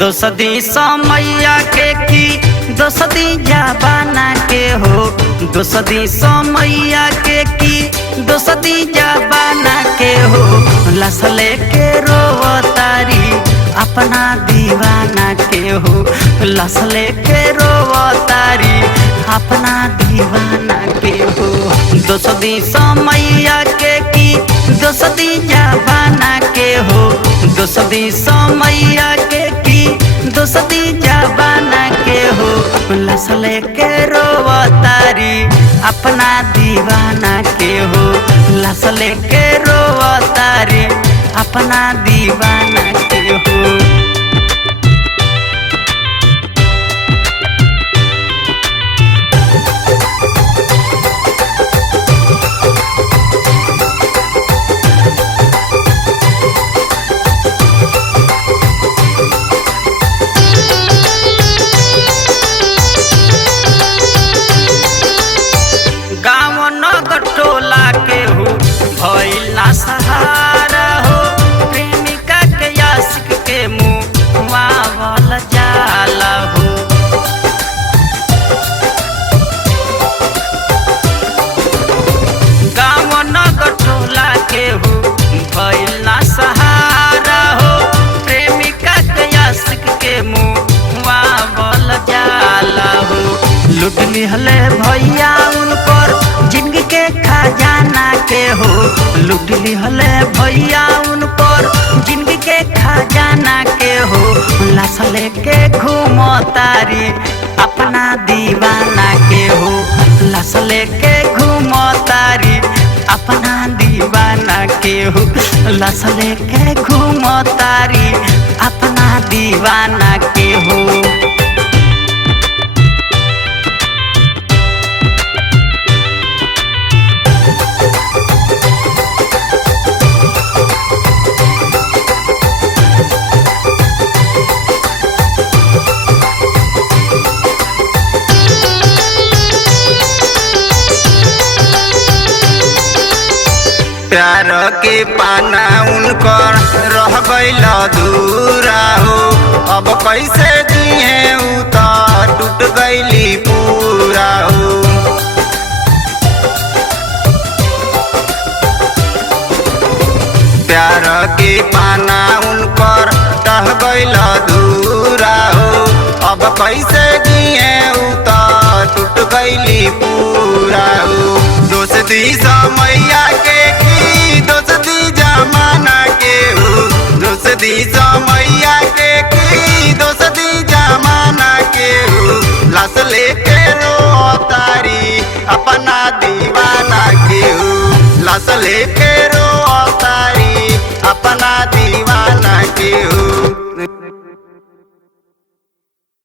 दोसदी समैया के की दोसदी जबाना के हो, दोसदी समैया के की दोसदी जबाना के हो। लसले के रोवतारी अपना दीवाना के हो, लसले के रोवतारी अपना दीवाना के हो। दोसदी समैया के की दोसदी जबाना के हो, दोसदी समैया के की दोसदी जबाना के हो। लसले के रोवतारी अपना दीवाना के हो, लसले के रोवतारी अपना दीवाना के हो। टोला के हो भइल ना सहारा हो, प्रेमिका के आशिक के मुआवल जाला हो। गाँव नगर टोला के हो भइल ना सहारा हो, प्रेमिका के आशिक के मुआवल जाला हो। लूट लिहले भैया उनकर जिंदगी के खजाना के हो, लूट लिहले भैया उनकर जिंदगी के खजाना के हो। लसले के घूमतारी अपना दीवाना के हो, लसले के घूमतारी अपना दीवाना के हो। लसले के घूमतारी अपना दीवाना के हो। प्यार के पाना उनकर रह गइल अधूरा हो, अब कैसे दिए उ त टूट गइली पूरा हो। प्यार के पाना उनकर रह गइल अधूरा हो, अब कैसे दिए उ त टूट गइली पूरा हो। दोस्ती समैया के की दोस्ती जमाना के हो, दोस्ती समैया के की दोस्ती जमाना के हो। लसले के रोवतारी अपना दीवाना के हो, लसले के रोवतारी अपना दीवाना के हो।